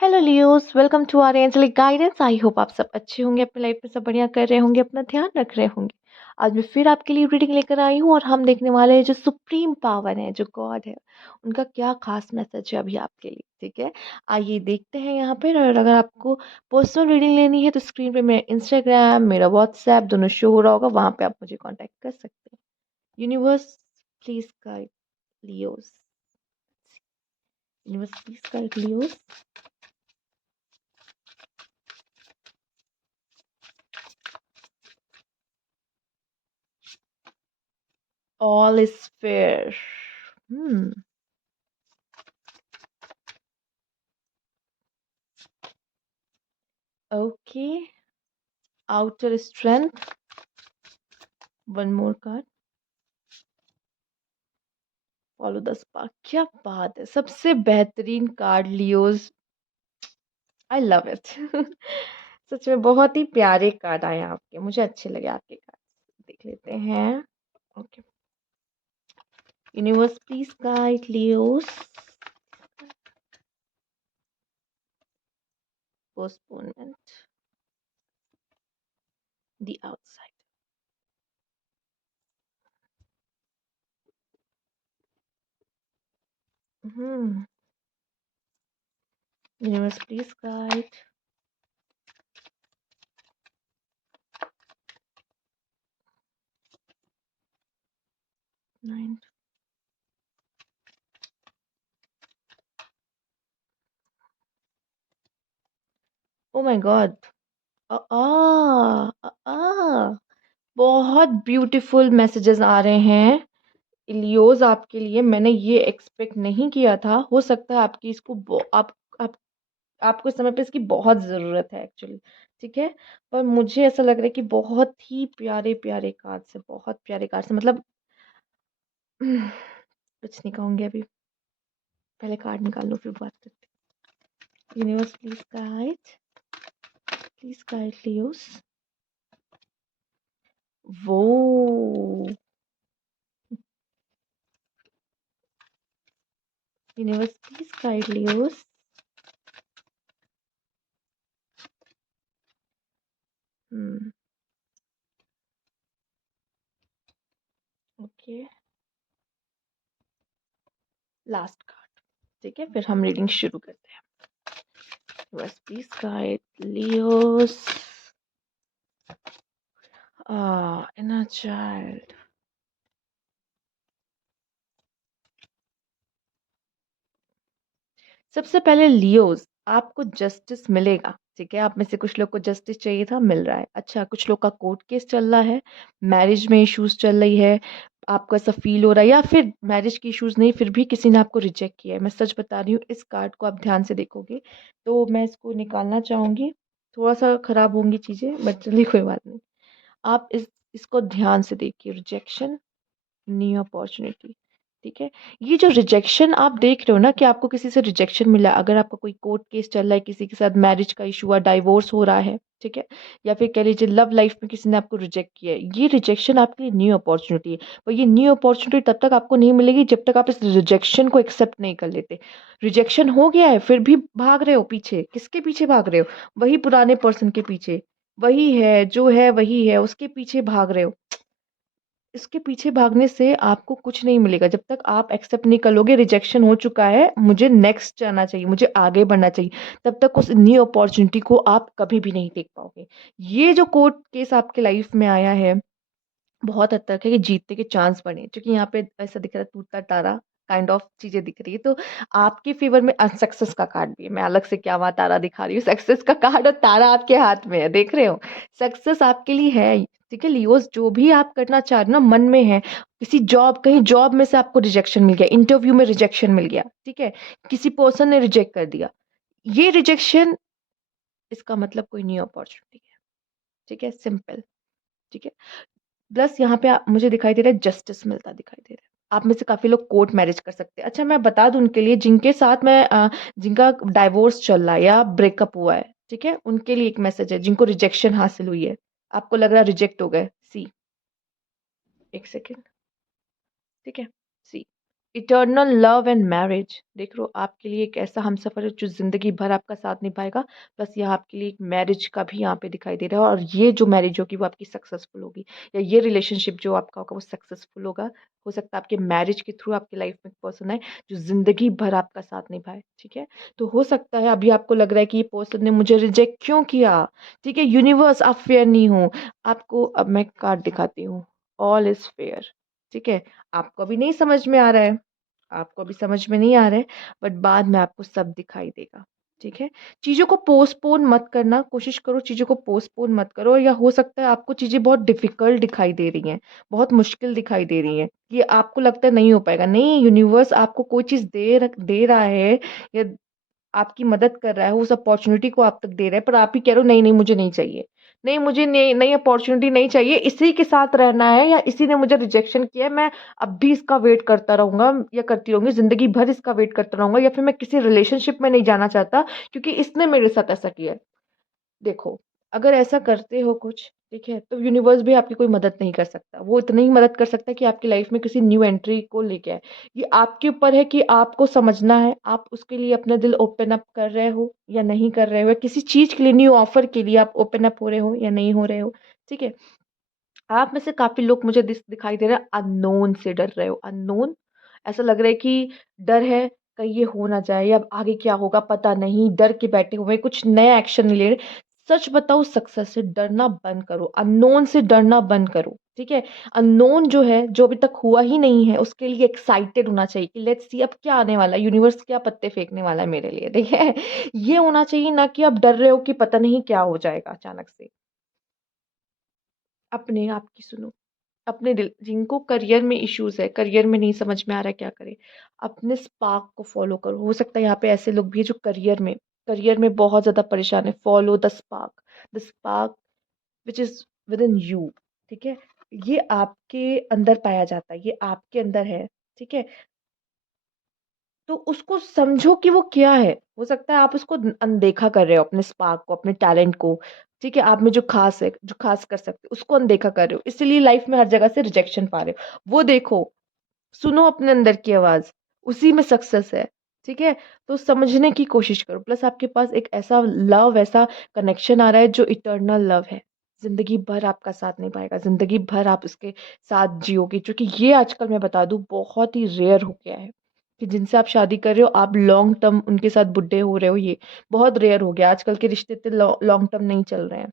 Hello Leos, welcome to our angelic guidance. I hope आप सब अच्छे होंगे, अपनी लाइफ में सब बढ़िया कर रहे होंगे, अपना ध्यान रख रहे होंगे। आज मैं फिर आपके लिए रीडिंग लेकर आई हूँ और हम देखने वाले हैं जो सुप्रीम पावर है, जो गॉड है, उनका क्या खास मैसेज है अभी आपके लिए। ठीक है, आइए देखते हैं यहाँ पर। और अगर आपको पर्सनल रीडिंग लेनी है तो स्क्रीन पे मेरा इंस्टाग्राम, मेरा व्हाट्सएप दोनों शो हो रहा होगा, वहाँ पे आप मुझे कॉन्टैक्ट कर सकते हैं। Universe please guide Leos, universe please guide Leos. All is fair. Hmm. Okay. Outer strength. One more card. Follow the spark. क्या बात है, सबसे बेहतरीन card Leos. I love it. सच में बहुत ही प्यारे कार्ड आए आपके, मुझे अच्छे लगे आपके कार्ड। देख लेते हैं। Okay, universe please guide Leos. Postponement, the outside. Hmm, universe please guide. Nine. Oh my God. आ आ आ बहुत ब्यूटीफुल मैसेजेस आ रहे हैं इलियोज आपके लिए। मैंने ये एक्सपेक्ट नहीं किया था। हो सकता है आपकी इसको आप आपको इस समय पे इसकी बहुत ज़रूरत है एक्चुअली। ठीक है, पर मुझे ऐसा लग रहा है कि बहुत ही प्यारे प्यारे कार्ड से, बहुत प्यारे कार्ड से, मतलब कुछ नहीं कहूँगी अभी, पहले कार्ड निकाल लो फिर बात करते हैं। Universe please guide Leos. वो universe please guide Leos. Okay, last card. ठीक है, फिर हम रीडिंग शुरू करते हैं। बस please guide Leos. Inner child. सबसे पहले लियोस, आपको जस्टिस मिलेगा। ठीक है, आप में से कुछ लोग को जस्टिस चाहिए था, मिल रहा है। अच्छा, कुछ लोग का कोर्ट केस चल रहा है, मैरिज में इश्यूज चल रही है, आपको ऐसा फील हो रहा है, या फिर मैरिज की इश्यूज नहीं, फिर भी किसी ने आपको रिजेक्ट किया है। मैं सच बता रही हूँ, इस कार्ड को आप ध्यान से देखोगे तो मैं इसको निकालना चाहूंगी। थोड़ा सा खराब होंगी चीजें, बट चलिए कोई बात नहीं। आप इसको ध्यान से देखिए। Rejection, new opportunity. ठीक है, ये जो रिजेक्शन आप देख रहे हो ना, कि आपको किसी से रिजेक्शन मिला, अगर आपका कोई कोर्ट केस चल रहा है, किसी के साथ मैरिज का इशू हुआ, डाइवोर्स हो रहा है, ठीक है, या फिर कह लीजिए लव लाइफ में किसी ने आपको रिजेक्ट किया है, ये रिजेक्शन आपके लिए न्यू अपॉर्चुनिटी है। पर ये न्यू अपॉर्चुनिटी तब तक आपको नहीं मिलेगी जब तक आप इस रिजेक्शन को एक्सेप्ट नहीं कर लेते। रिजेक्शन हो गया है, फिर भी भाग रहे हो पीछे। किसके पीछे भाग रहे हो? वही पुराने पर्सन के पीछे। वही है जो है, वही है, उसके पीछे भाग रहे हो। इसके पीछे भागने से आपको कुछ नहीं मिलेगा जब तक आप एक्सेप्ट नहीं कर लोगे रिजेक्शन हो चुका है, मुझे नेक्स्ट जाना चाहिए, मुझे आगे बढ़ना चाहिए। तब तक उस न्यू अपॉर्चुनिटी को आप कभी भी नहीं देख पाओगे। ये जो कोर्ट केस आपके लाइफ में आया है, बहुत हद तक है कि जीतने के चांस बने, क्योंकि यहाँ पे ऐसा दिख रहा है टूटता तारा काइंड ऑफ चीजें दिख रही है। तो आपके फेवर में सक्सेस का कार्ड भी है। मैं अलग से क्या वहां तारा दिखा रही हूँ, सक्सेस का कार्ड और तारा आपके हाथ में है, देख रहे हो? सक्सेस आपके लिए है। ठीक है लियोस, जो भी आप करना चाह रहे हो ना, मन में है। किसी जॉब, कहीं जॉब में से आपको रिजेक्शन मिल गया, इंटरव्यू में रिजेक्शन मिल गया, ठीक है, किसी पर्सन ने रिजेक्ट कर दिया, ये रिजेक्शन, इसका मतलब कोई न्यू अपॉर्चुनिटी है। ठीक है, सिंपल। ठीक है, प्लस यहाँ पे मुझे दिखाई दे रहा है जस्टिस मिलता दिखाई दे रहा है। आप में से काफी लोग कोर्ट मैरिज कर सकते हैं। अच्छा, मैं बता दूं उनके लिए जिनके साथ मैं जिनका डाइवोर्स चल रहा है या ब्रेकअप हुआ है, ठीक है, उनके लिए एक मैसेज है। जिनको रिजेक्शन हासिल हुई है, आपको लग रहा है रिजेक्ट हो गए, सी, एक सेकेंड। ठीक है, सी, इटर्नल लव एंड मैरिज देख लो आपके लिए एक ऐसा हमसफर है जो जिंदगी भर आपका साथ निभाएगा। प्लस यह आपके लिए एक मैरिज का भी यहाँ पे दिखाई दे रहा है, और ये जो मैरिज होगी वो आपकी सक्सेसफुल होगी, या ये रिलेशनशिप जो आपका होगा वो सक्सेसफुल होगा। हो सकता है आपके मैरिज के थ्रू आपके लाइफ में एक पर्सन आए जो जिंदगी भर आपका साथ निभाए। ठीक है, तो हो सकता है अभी आपको लग रहा है कि ये पर्सन ने मुझे रिजेक्ट क्यों किया। ठीक है, यूनिवर्स आप फेयर नहीं हो। आपको अब मैं कार्ड दिखाती हूँ, ऑल इज फेयर। ठीक है, आपको अभी नहीं समझ में आ रहा है, आपको अभी समझ में नहीं आ रहा है, बट बाद में आपको सब दिखाई देगा। ठीक है, चीज़ों को पोस्टपोन मत करना, कोशिश करो चीज़ों को पोस्टपोन मत करो। या हो सकता है आपको चीज़ें बहुत डिफिकल्ट दिखाई दे रही हैं, बहुत मुश्किल दिखाई दे रही हैं, कि आपको लगता है नहीं हो पाएगा। नहीं, यूनिवर्स आपको कोई चीज़ दे रहा है, या आपकी मदद कर रहा है, उस अपॉर्चुनिटी को आप तक दे रहा है, पर आप ही कह रहे हो नहीं नहीं मुझे नहीं चाहिए, नहीं मुझे नहीं, नई अपॉर्चुनिटी नहीं चाहिए, इसी के साथ रहना है, या इसी ने मुझे रिजेक्शन किया है, मैं अब भी इसका वेट करता रहूंगा या करती रहूंगी, जिंदगी भर इसका वेट करता रहूंगा, या फिर मैं किसी रिलेशनशिप में नहीं जाना चाहता क्योंकि इसने मेरे साथ ऐसा किया है। देखो, अगर ऐसा करते हो कुछ, ठीक है, तो यूनिवर्स भी आपकी कोई मदद नहीं कर सकता। वो इतनी ही मदद कर सकता है कि आपकी लाइफ में किसी न्यू एंट्री को लेके आए। ये आपके ऊपर है कि आपको समझना है, आप उसके लिए अपना दिल ओपन अप कर रहे हो या नहीं कर रहे हो, या किसी चीज़ के लिए, न्यू ऑफर के लिए आप ओपन अप हो रहे हो या नहीं हो रहे हो। ठीक है, आप में से काफ़ी लोग मुझे दिखाई दे रहा है अननोन से डर रहे हो। अननोन, ऐसा लग रहा है कि डर है कहीं ये हो ना जाए, या आगे क्या होगा पता नहीं, डर के बैठे हुए कुछ नया एक्शन नहीं ले रहे। सच बताओ, सक्सेस से डरना बंद करो, अननोन से डरना बंद करो। ठीक है, अननोन जो है, जो अभी तक हुआ ही नहीं है, उसके लिए एक्साइटेड होना चाहिए कि लेट्स सी अब क्या आने वाला है, यूनिवर्स क्या पत्ते फेंकने वाला है मेरे लिए। ठीक है, ये होना चाहिए, ना कि आप डर रहे हो कि पता नहीं क्या हो जाएगा अचानक से। अपने आप की सुनो, अपने दिल, जिनको करियर में इश्यूज है, करियर में नहीं समझ में आ रहा है क्या करें, अपने स्पार्क को फॉलो करो। हो सकता है यहाँ पे ऐसे लोग भी हैं जो करियर में बहुत ज्यादा परेशान है। Follow the spark which is with in you. ठीक है, ये आपके अंदर पाया जाता है, ये आपके अंदर है। ठीक है, तो उसको समझो कि वो क्या है। हो सकता है आप उसको अनदेखा कर रहे हो, अपने स्पार्क को, अपने टैलेंट को। ठीक है, आप में जो खास है, जो खास कर सकते हो, उसको अनदेखा कर रहे हो, इसीलिए लाइफ में हर जगह से रिजेक्शन पा रहे हो। वो देखो, सुनो अपने अंदर की आवाज, उसी में सक्सेस है। ठीक है, तो समझने की कोशिश करो। प्लस आपके पास एक ऐसा लव, ऐसा कनेक्शन आ रहा है जो इटर्नल लव है, जिंदगी भर आपका साथ नहीं पाएगा, जिंदगी भर आप उसके साथ जियोगे। क्योंकि ये आजकल मैं बता दूं बहुत ही रेयर हो गया है कि जिनसे आप शादी कर रहे हो आप लॉन्ग टर्म उनके साथ बुड्ढे हो रहे हो। ये बहुत रेयर हो गया, आजकल के रिश्ते इतने लॉन्ग टर्म नहीं चल रहे हैं।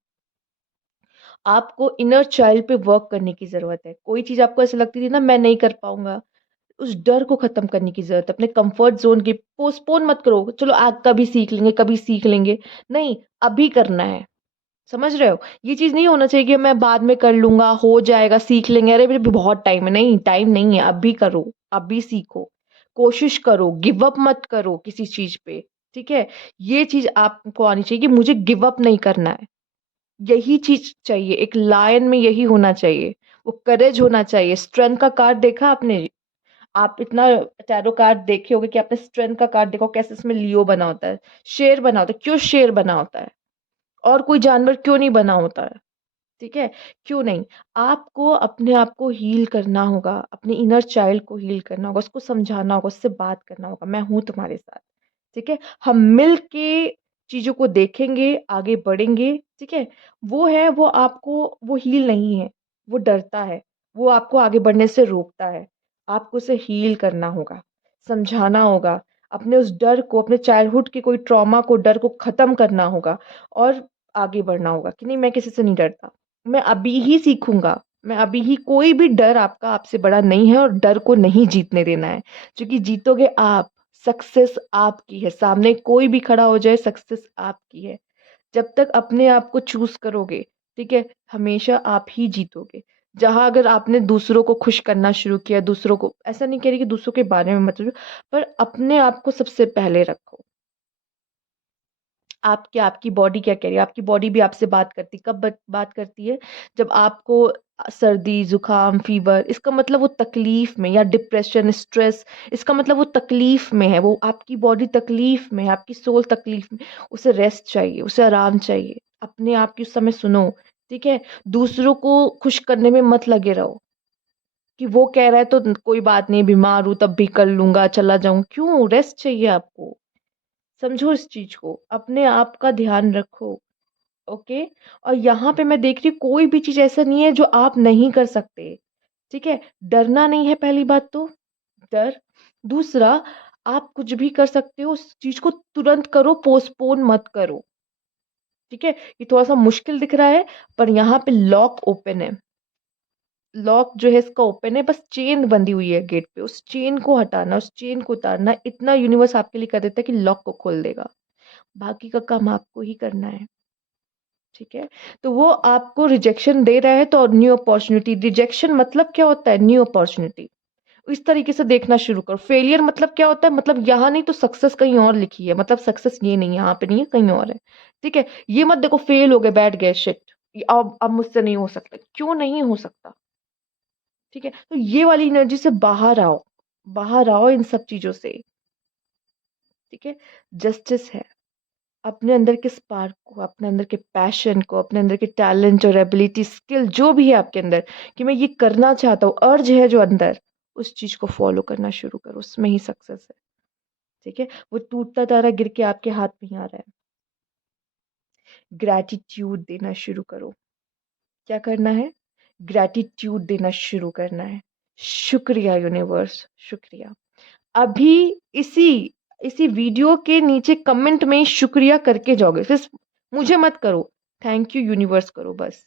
आपको इनर चाइल्ड पे वर्क करने की जरूरत है। कोई चीज आपको ऐसे लगती थी ना मैं नहीं कर पाऊंगा, उस डर को खत्म करने की जरूरत है। अपने कंफर्ट जोन की पोस्टपोन मत करो, चलो आज कभी सीख लेंगे, कभी सीख लेंगे। नहीं, अभी करना है। समझ रहे हो, ये चीज नहीं होना चाहिए कि मैं बाद में कर लूंगा, हो जाएगा, सीख लेंगे, अरे मेरे बहुत टाइम है। नहीं, टाइम नहीं है, अभी करो, अभी सीखो, कोशिश करो, गिव अप मत करो किसी चीज पे। ठीक है, ये चीज आपको आनी चाहिए कि मुझे गिव अप नहीं करना है। यही चीज चाहिए, एक लायन में यही होना चाहिए, वो करेज होना चाहिए। स्ट्रेंथ का कार्ड देखा आपने, आप इतना टैरो कार्ड देखे होगे कि आपने स्ट्रेंथ का कार्ड देखो कैसे इसमें लियो बना होता है, शेर बना होता है। क्यों शेर बना होता है, और कोई जानवर क्यों नहीं बना होता है? ठीक है, क्यों नहीं? आपको अपने आप को हील करना होगा, अपने इनर चाइल्ड को हील करना होगा, उसको समझाना होगा, उससे बात करना होगा, मैं हूं तुम्हारे साथ। ठीक है, हम मिल के चीजों को देखेंगे, आगे बढ़ेंगे। ठीक है, वो है, वो आपको, वो हील नहीं है, वो डरता है, वो आपको आगे बढ़ने से रोकता है। आपको उसे हील करना होगा, समझाना होगा, अपने उस डर को, अपने चाइल्डहुड के कोई ट्रॉमा को, डर को खत्म करना होगा, और आगे बढ़ना होगा कि नहीं मैं किसी से नहीं डरता, मैं अभी ही सीखूंगा, मैं अभी ही। कोई भी डर आपका आपसे बड़ा नहीं है, और डर को नहीं जीतने देना है, क्योंकि जीतोगे आप, सक्सेस आपकी है। सामने कोई भी खड़ा हो जाए, सक्सेस आपकी है। जब तक अपने आप को चूज करोगे, ठीक है, हमेशा आप ही जीतोगे। जहां अगर आपने दूसरों को खुश करना शुरू किया, दूसरों को, ऐसा नहीं कह रही कि दूसरों के बारे में मतलब, पर अपने आप को सबसे पहले रखो। आपके, आपकी बॉडी क्या कह रही है, आपकी बॉडी भी आपसे बात करती, कब बात करती है, जब आपको सर्दी जुकाम फीवर, इसका मतलब वो तकलीफ में, या डिप्रेशन स्ट्रेस, इसका मतलब वो तकलीफ में है, वो आपकी बॉडी तकलीफ में है, आपकी सोल तकलीफ में। उसे रेस्ट चाहिए, उसे आराम चाहिए। अपने आप की उस समय सुनो। ठीक है, दूसरों को खुश करने में मत लगे रहो। कि वो कह रहा है तो कोई बात नहीं, बीमार हूँ तब भी कर लूँगा, चला जाऊँ, क्यों? रेस्ट चाहिए आपको। समझो इस चीज़ को, अपने आप का ध्यान रखो, ओके? और यहाँ पे मैं देख रही हूँ कोई भी चीज़ ऐसा नहीं है जो आप नहीं कर सकते, ठीक है? डरना नहीं है पहली बात तो, डर। दूसरा, आप कुछ भी कर सकते हो, उस चीज़ को तुरंत करो, पोस्टपोन मत करो, ठीक है? ये थोड़ा-सा मुश्किल दिख रहा है, पर यहाँ पे लॉक ओपन है। लॉक जो है इसका ओपन है, बस चेन बंधी हुई है गेट पे, उस चेन को हटाना, उस चेन को उतारना, इतना यूनिवर्स आपके लिए कर देता है कि लॉक को खोल देगा। बाकी का काम आपको ही करना है, ठीक है? तो वो आपको रिजेक्शन दे रहा है तो न्यू अपॉर्च्युनिटी, रिजेक्शन मतलब क्या होता है? New opportunity. इस तरीके से देखना शुरू करो। फेलियर मतलब क्या होता है? मतलब यहाँ नहीं तो सक्सेस कहीं और लिखी है, मतलब सक्सेस ये नहीं है, यहाँ पे नहीं है, कहीं और है, ठीक है? ये मत देखो फेल हो गए, बैठ गए, शिट! अब मुझसे नहीं हो सकता। क्यों नहीं हो सकता? ठीक है? तो ये वाली एनर्जी से बाहर आओ इन सब चीज़ों से, ठीक है? जस्टिस है। अपने अंदर के स्पार्क को, अपने अंदर के पैशन को, अपने अंदर के टैलेंट और एबिलिटी, स्किल जो भी है आपके अंदर कि मैं ये करना चाहता हूँ, अर्ज है जो अंदर, उस चीज़ को फ़ॉलो करना शुरू करो, उसमें ही सक्सेस है, ठीक है? वो टूटता तारा गिर के आपके हाथ में ही आ रहा है। ग्रैटिट्यूड देना शुरू करो। क्या करना है? ग्रैटिट्यूड देना शुरू करना है। शुक्रिया यूनिवर्स, शुक्रिया। अभी इसी इसी वीडियो के नीचे कमेंट में शुक्रिया करके जाओगे, सिर्फ मुझे मत करो, थैंक यू यूनिवर्स करो बस।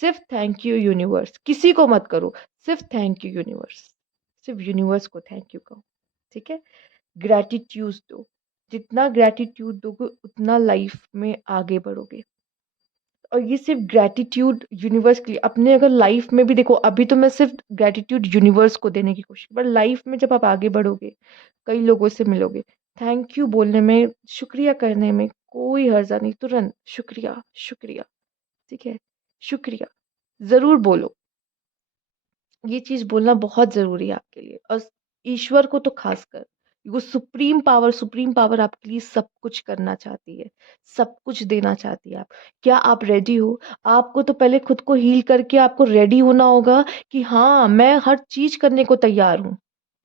सिर्फ थैंक यू यूनिवर्स, किसी को मत करो, सिर्फ थैंक यू यूनिवर्स। सिर्फ यूनिवर्स को थैंक यू कहो, ठीक है? ग्रैटिट्यूड दो। जितना ग्रैटिट्यूड दोगे उतना लाइफ में आगे बढ़ोगे। और ये सिर्फ ग्रैटिट्यूड यूनिवर्स के लिए, अपने अगर लाइफ में भी देखो, अभी तो मैं सिर्फ ग्रैटिट्यूड यूनिवर्स को देने की कोशिश, पर लाइफ में जब आप आगे बढ़ोगे, कई लोगों से मिलोगे, थैंक यू बोलने में, शुक्रिया करने में कोई हर्जा नहीं, तुरंत शुक्रिया, शुक्रिया, ठीक है? शुक्रिया जरूर बोलो। ये चीज़ बोलना बहुत ज़रूरी है आपके लिए, और ईश्वर को तो खासकर। वो सुप्रीम पावर आपके लिए सब कुछ करना चाहती है, सब कुछ देना चाहती है। आप क्या आप रेडी हो? आपको तो पहले खुद को हील करके आपको रेडी होना होगा कि हाँ, मैं हर चीज़ करने को तैयार हूँ,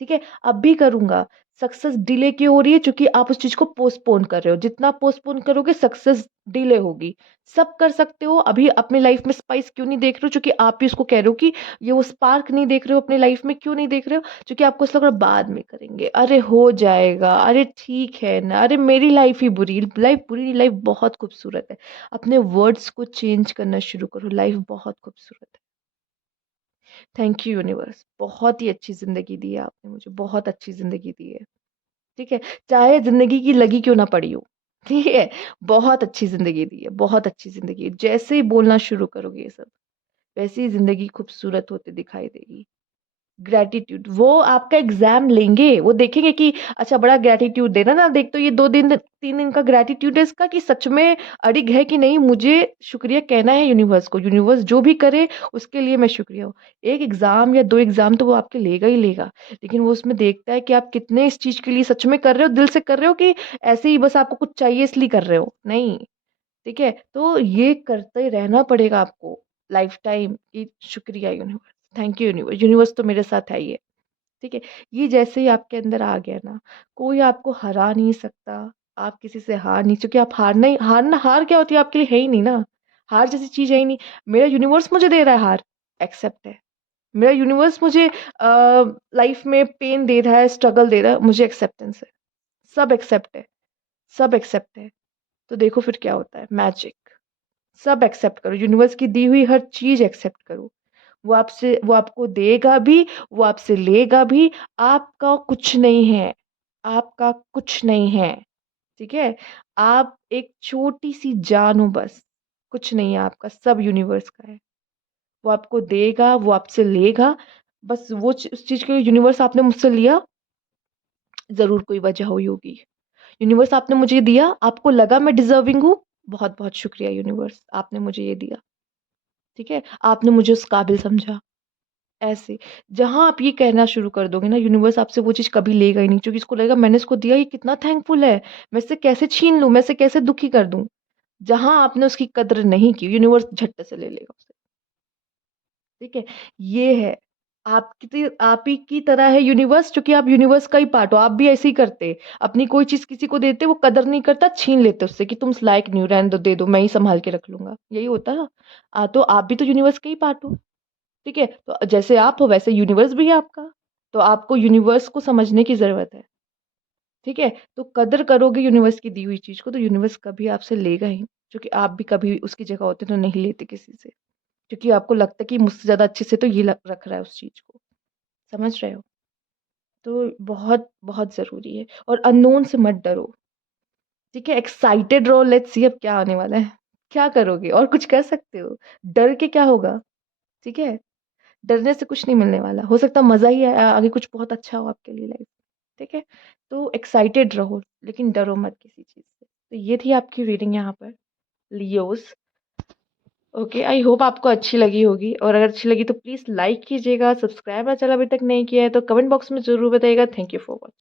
ठीक है? अब भी करूँगा। सक्सेस डिले क्यों हो रही है? क्योंकि आप उस चीज़ को पोस्टपोन कर रहे हो। जितना पोस्टपोन करोगे सक्सेस डिले होगी। सब कर सकते हो, अभी अपनी लाइफ में स्पाइस क्यों नहीं देख रहे हो? क्योंकि आप ही उसको कह रहे हो कि ये वो स्पार्क नहीं देख रहे हो अपनी लाइफ में, क्यों नहीं देख रहे हो? क्योंकि आपको ऐसा लग रहा है बाद में करेंगे, अरे हो जाएगा, अरे ठीक है ना, अरे मेरी लाइफ ही बुरी, लाइफ बुरी नहीं, लाइफ बहुत खूबसूरत है। अपने वर्ड्स को चेंज करना शुरू करो, लाइफ बहुत खूबसूरत है। थैंक यू यूनिवर्स, बहुत ही अच्छी ज़िंदगी दी है आपने मुझे, बहुत अच्छी ज़िंदगी दी है, ठीक है? चाहे ज़िंदगी की लगी क्यों ना पड़ी हो, ठीक है? बहुत अच्छी ज़िंदगी दी है, बहुत अच्छी ज़िंदगी है। जैसे ही बोलना शुरू करोगे ये सब, वैसे ही ज़िंदगी खूबसूरत होती दिखाई देगी। ग्रैटिट्यूड, वो आपका एग्जाम लेंगे, वो देखेंगे कि अच्छा बड़ा ग्रैटिट्यूड दे रहा ना, देख तो ये 2 दिन 3 दिन का ग्रैटिट्यूड है इसका, कि सच में अड़िग है कि नहीं, मुझे शुक्रिया कहना है यूनिवर्स को, यूनिवर्स जो भी करे उसके लिए मैं शुक्रिया हूँ। एक एग्जाम या 2 एग्जाम तो वो आपके लेगा ही लेगा, लेकिन वो उसमें देखता है कि आप कितने इस चीज के लिए सच में कर रहे हो, दिल से कर रहे हो, कि ऐसे ही बस आपको कुछ चाहिए इसलिए कर रहे हो, नहीं, ठीक है? तो ये करते रहना पड़ेगा आपको लाइफ टाइम, कि शुक्रिया universe, thank you universe, universe तो मेरे साथ है ही है, ठीक है? ये जैसे ही आपके अंदर आ गया ना, कोई आपको हरा नहीं सकता, आप किसी से हार नहीं, क्योंकि आप हारना ही हारना, हार क्या होती है आपके लिए है ही नहीं ना, हार जैसी चीज है ही नहीं। मेरा यूनिवर्स मुझे दे रहा है हार, एक्सेप्ट है। मेरा यूनिवर्स मुझे लाइफ में पेन दे रहा है, स्ट्रगल दे रहा है, मुझे एक्सेप्टेंस है, सब एक्सेप्ट है, सब एक्सेप्ट है। तो देखो फिर क्या होता है, मैजिक। सब एक्सेप्ट करो, यूनिवर्स की दी हुई हर चीज एक्सेप्ट करो। वो आपको देगा भी, वो आपसे लेगा भी। आपका कुछ नहीं है, आपका कुछ नहीं है, ठीक है? आप एक छोटी सी जान हो बस, कुछ नहीं है आपका, सब यूनिवर्स का है। वो आपको देगा, वो आपसे लेगा, बस उस चीज के लिए यूनिवर्स आपने मुझसे लिया, जरूर कोई वजह हुई होगी। यूनिवर्स आपने मुझे ये दिया, आपको लगा मैं डिजर्विंग हूँ, बहुत बहुत शुक्रिया यूनिवर्स, आपने मुझे ये दिया, ठीक है? आपने मुझे उस काबिल समझा। ऐसे जहाँ आप ये कहना शुरू कर दोगे ना, यूनिवर्स आपसे वो चीज़ कभी लेगा ही नहीं, क्योंकि इसको लगेगा मैंने इसको दिया, ये कितना थैंकफुल है, मैं इससे कैसे छीन लूँ, मैं इसे कैसे दुखी कर दूँ। जहाँ आपने उसकी कद्र नहीं की, यूनिवर्स झट्ट से ले लेगा उसे, ठीक है? ये है, आप ही की तरह है यूनिवर्स, क्योंकि आप यूनिवर्स का ही पार्ट हो। आप भी ऐसे ही करते, अपनी कोई चीज किसी को देते, वो कदर नहीं करता, छीन लेते उससे कि तुम इस लायक नहीं हो, रहने दो, दे दो, मैं ही संभाल के रख लूंगा, यही होता है। तो आप भी तो यूनिवर्स का ही पार्ट हो। ठीक है, तो जैसे आप हो वैसे यूनिवर्स भी है आपका। तो आपको यूनिवर्स को समझने की जरूरत है। ठीक है, तो कदर करोगे यूनिवर्स की दी हुई चीज को, तो यूनिवर्स कभी आपसे लेगा ही, क्योंकि आप भी कभी उसकी जगह होते तो नहीं लेते किसी से, क्योंकि आपको लगता है कि मुझसे ज्यादा अच्छे से तो ये रख रहा है उस चीज को। समझ रहे हो? तो बहुत बहुत जरूरी है। और अननोन से मत डरो। ठीक है, एक्साइटेड रहो, लेट्स सी अब क्या आने वाला है। क्या करोगे और कुछ कर सकते हो? डर के क्या होगा? ठीक है, डरने से कुछ नहीं मिलने वाला, हो सकता है मजा ही आए, आगे कुछ बहुत अच्छा हो आपके लिए लाइफ। ठीक है, तो एक्साइटेड रहो, लेकिन डरो मत किसी चीज से। तो ये थी आपकी रीडिंग यहाँ पर, लियोस। ओके, आई होप आपको अच्छी लगी होगी, और अगर अच्छी लगी तो प्लीज लाइक कीजिएगा, सब्सक्राइब चल अभी तक नहीं किया है तो कमेंट बॉक्स में जरूर बताइएगा। Thank you for watching.